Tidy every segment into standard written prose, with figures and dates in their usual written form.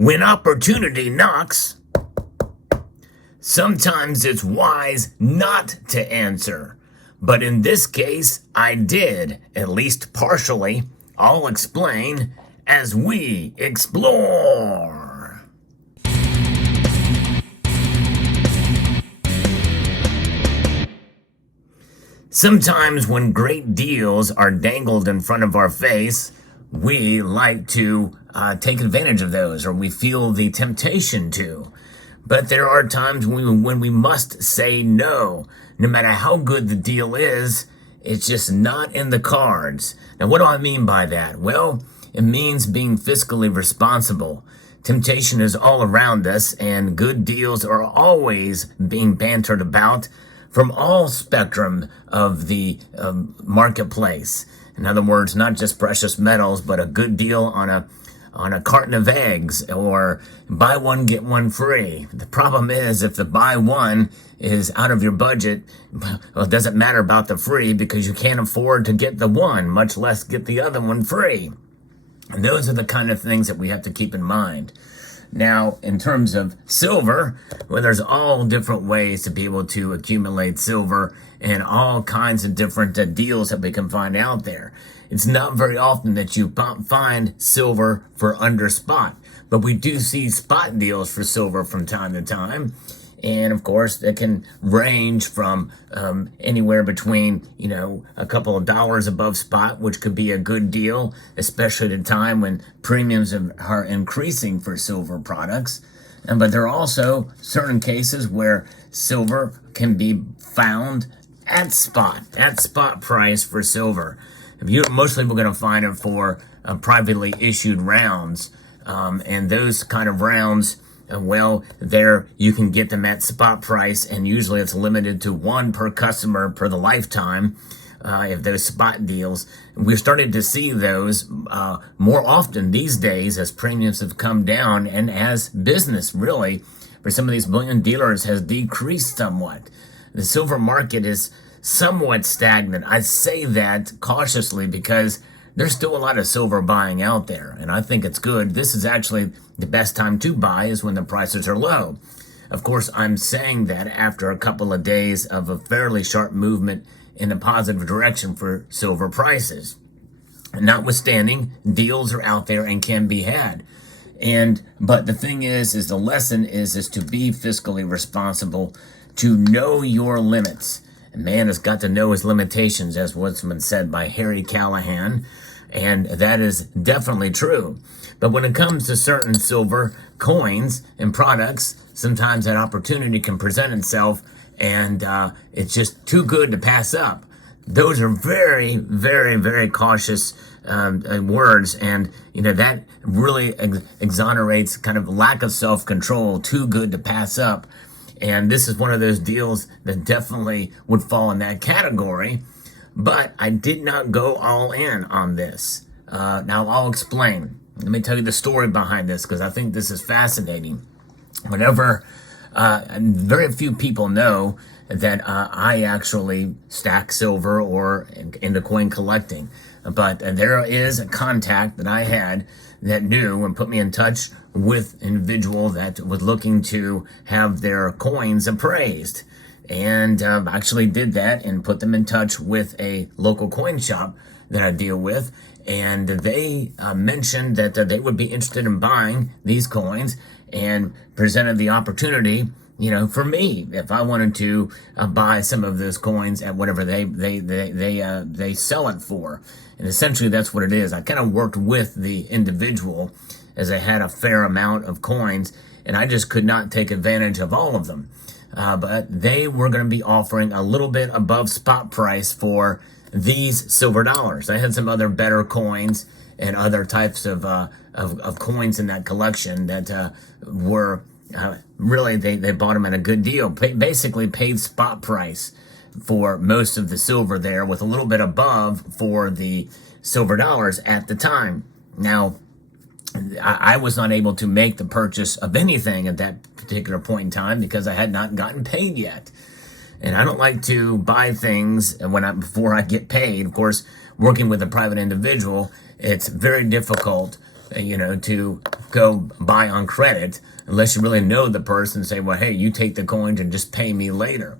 When opportunity knocks, sometimes it's wise not to answer. But in this case, I did, at least partially. I'll explain as we explore. Sometimes when great deals are dangled in front of our face, we like to take advantage of those, or we feel the temptation to. But there are times when we must say no. No matter how good the deal is, it's just not in the cards. Now, what do I mean by that? Well, it means being fiscally responsible. Temptation is all around us, and good deals are always being bantered about from all spectrum of the marketplace. In other words, not just precious metals, but a good deal on a carton of eggs, or buy one, get one free. The problem is, if the buy one is out of your budget, well, it doesn't matter about the free because you can't afford to get the one, much less get the other one free. And those are the kind of things that we have to keep in mind. Now, in terms of silver, well, there's all different ways to be able to accumulate silver and all kinds of different deals that we can find out there. It's not very often that you find silver for under spot, but we do see spot deals for silver from time to time. And of course, it can range from anywhere between, a couple of dollars above spot, which could be a good deal, especially at a time when premiums are increasing for silver products. But there are also certain cases where silver can be found at spot price for silver. Mostly we're going to find it for privately issued rounds. And those kind of rounds, well, there you can get them at spot price, and usually it's limited to one per customer per the lifetime. If those spot deals, we're starting to see those more often these days as premiums have come down, and as business really for some of these bullion dealers has decreased somewhat. The silver market is somewhat stagnant. I say that cautiously because there's still a lot of silver buying out there, and I think it's good. This is actually the best time to buy, is when the prices are low. Of course, I'm saying that after a couple of days of a fairly sharp movement in a positive direction for silver prices. Notwithstanding, deals are out there and can be had. But the thing is the lesson is to be fiscally responsible, to know your limits. A man has got to know his limitations, as what's been said by Harry Callahan, and that is definitely true. But when it comes to certain silver coins and products, sometimes that opportunity can present itself, and it's just too good to pass up. Those are very, very, very cautious words, and that really exonerates kind of lack of self-control. Too good to pass up. And this is one of those deals that definitely would fall in that category. But I did not go all in on this. Now I'll explain. Let me tell you the story behind this, because I think this is fascinating. Very few people know that I actually stack silver or into coin collecting. But there is a contact that I had that knew and put me in touch with an individual that was looking to have their coins appraised. And actually did that and put them in touch with a local coin shop that I deal with. And they mentioned that they would be interested in buying these coins, and presented the opportunity, for me, if I wanted to buy some of those coins at whatever they sell it for. And essentially that's what it is. I kind of worked with the individual as I had a fair amount of coins, and I just could not take advantage of all of them. But they were going to be offering a little bit above spot price for these silver dollars. I had some other better coins and other types of coins in that collection that were really, they bought them at a good deal. Basically paid spot price for most of the silver there, with a little bit above for the silver dollars at the time. Now, I was not able to make the purchase of anything at that particular point in time because I had not gotten paid yet. And I don't like to buy things before I get paid. Of course, working with a private individual, it's very difficult, to go buy on credit unless you really know the person and say, well, hey, you take the coins and just pay me later.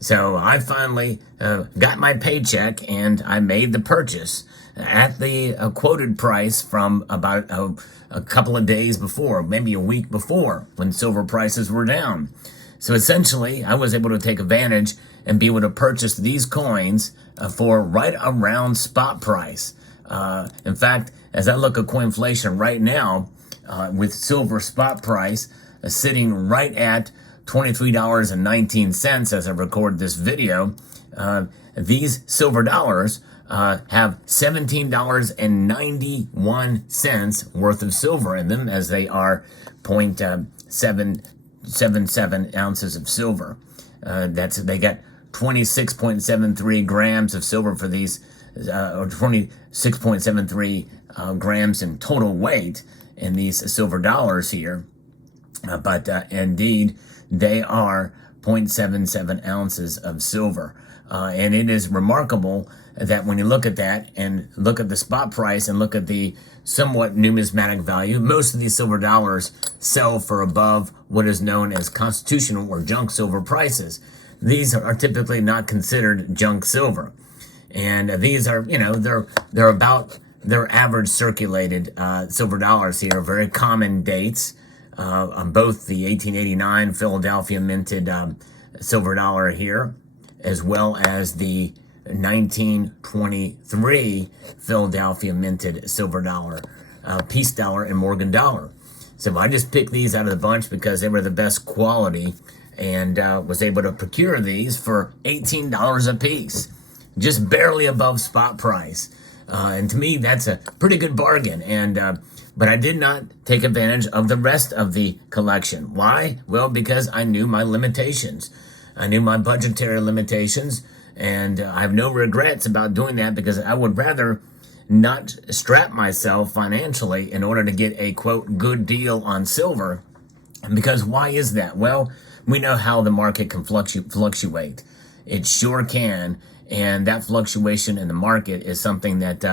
So I finally got my paycheck and I made the purchase at the quoted price from about a couple of days before, maybe a week before, when silver prices were down. So essentially, I was able to take advantage and be able to purchase these coins for right around spot price. In fact, as I look at coinflation right now, with silver spot price sitting right at $23.19 as I record this video, these silver dollars have $17.91 worth of silver in them, as they are 0.777 ounces of silver. They got 26.73 grams of silver for these, or 26.73 grams in total weight in these silver dollars here. But indeed, they are 0.77 ounces of silver. And it is remarkable that when you look at that and look at the spot price and look at the somewhat numismatic value, most of these silver dollars sell for above what is known as constitutional or junk silver prices. These are typically not considered junk silver. And these are, they're about their average circulated silver dollars here, very common dates. On both the 1889 Philadelphia minted silver dollar here, as well as the 1923 Philadelphia minted silver dollar, peace dollar, and Morgan dollar. So I just picked these out of the bunch because they were the best quality, and was able to procure these for $18 a piece, just barely above spot price. And to me, that's a pretty good bargain. But I did not take advantage of the rest of the collection. Why? Well, because I knew my limitations. I knew my budgetary limitations, and I have no regrets about doing that, because I would rather not strap myself financially in order to get a, quote, good deal on silver. Because why is that? Well, we know how the market can fluctuate. It sure can, and that fluctuation in the market is something that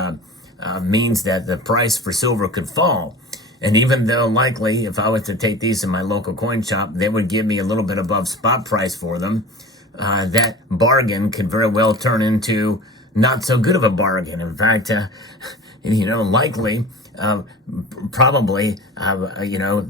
means that the price for silver could fall. And even though likely, if I was to take these in my local coin shop, they would give me a little bit above spot price for them, that bargain could very well turn into not so good of a bargain. In fact, likely, probably,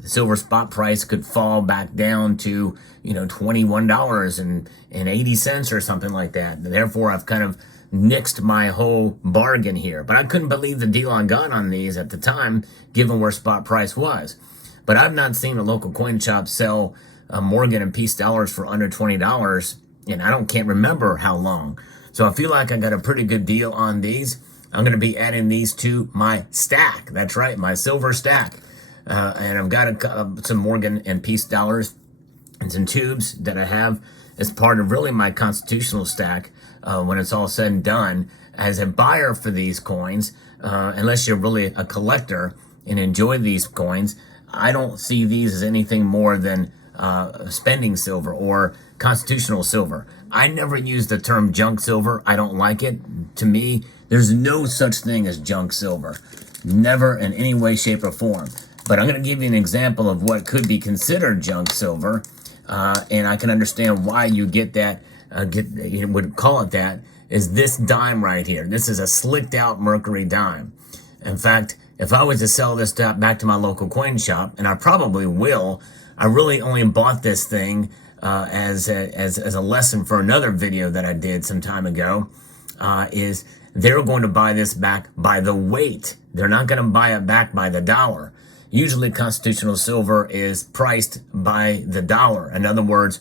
silver spot price could fall back down to, $21.80 or something like that. Therefore, I've kind of nixed my whole bargain here. But I couldn't believe the deal I got on these at the time, given where spot price was. But I've not seen a local coin shop sell Morgan and peace dollars for under $20, and can't remember how long. So I feel like I got a pretty good deal on these. I'm going to be adding these to my stack. That's right, my silver stack. And I've got some Morgan and peace dollars and some tubes that I have as part of really my constitutional stack when it's all said and done. As a buyer for these coins, unless you're really a collector and enjoy these coins, I don't see these as anything more than spending silver or constitutional silver. I never use the term junk silver. I don't like it. To me, there's no such thing as junk silver. Never in any way, shape, or form. But I'm going to give you an example of what could be considered junk silver, and I can understand why you get that, you would call it that, is this dime right here. This is a slicked out mercury dime. In fact, if I was to sell this back to my local coin shop, and I probably will, I really only bought this thing as a lesson for another video that I did some time ago, is they're going to buy this back by the weight. They're not going to buy it back by the dollar. Usually constitutional silver is priced by the dollar. In other words,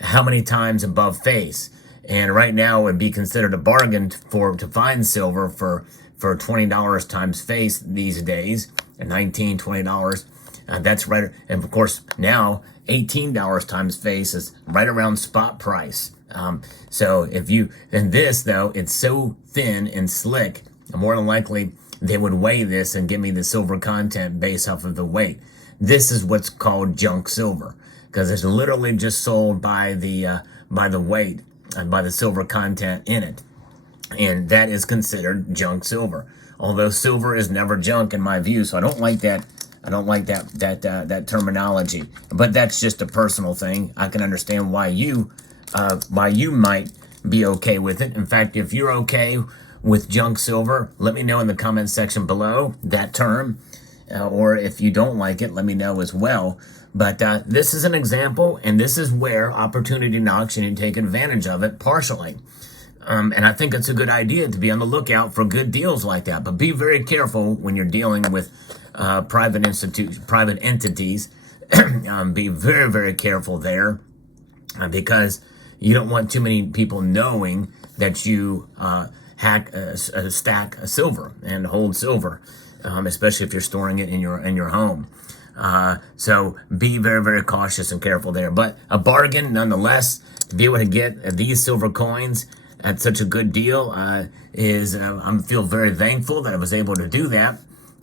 how many times above face. And right now it would be considered a bargain to find silver for $20 times face these days, and $19, $20. That's right. And of course, now $18 times face is right around spot price. So and this though, it's so thin and slick, more than likely they would weigh this and give me the silver content based off of the weight. This is what's called junk silver, because it's literally just sold by the weight and by the silver content in it. And that is considered junk silver. Although silver is never junk in my view, so I don't like that I don't like that terminology, but that's just a personal thing. I can understand why you might be okay with it. In fact, if you're okay with junk silver, let me know in the comment section below that term, or if you don't like it, let me know as well. But this is an example, and this is where opportunity knocks and you take advantage of it partially. And I think it's a good idea to be on the lookout for good deals like that. But be very careful when you're dealing with private entities. Be very, very careful there, because you don't want too many people knowing that you hack a stack of silver and hold silver, especially if you're storing it in your home. So be very, very cautious and careful there. But a bargain nonetheless. To be able to get these silver coins at such a good deal I feel very thankful that I was able to do that.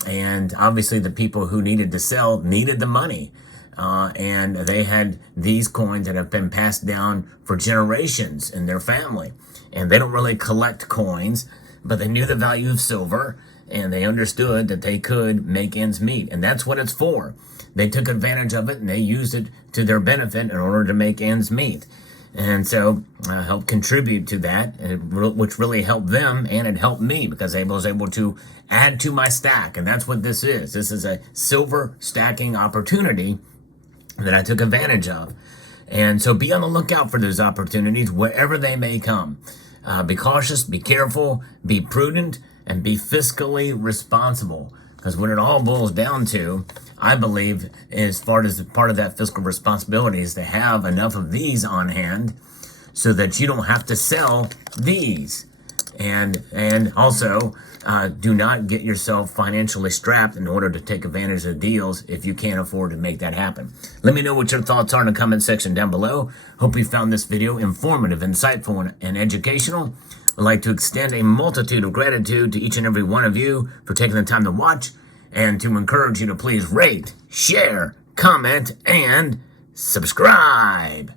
And obviously the people who needed to sell needed the money. And they had these coins that have been passed down for generations in their family. And they don't really collect coins, but they knew the value of silver, and they understood that they could make ends meet. And that's what it's for. They took advantage of it, and they used it to their benefit in order to make ends meet. And so helped contribute to that, which really helped them, and it helped me because I was able to add to my stack. And that's what this is. This is a silver stacking opportunity that I took advantage of. And so be on the lookout for those opportunities wherever they may come. Be cautious, be careful, be prudent, and be fiscally responsible. Because what it all boils down to, I believe, as far as part of that fiscal responsibility, is to have enough of these on hand so that you don't have to sell these. And also, do not get yourself financially strapped in order to take advantage of deals if you can't afford to make that happen. Let me know what your thoughts are in the comment section down below. Hope you found this video informative, insightful, and educational. I'd like to extend a multitude of gratitude to each and every one of you for taking the time to watch, and to encourage you to please rate, share, comment, and subscribe.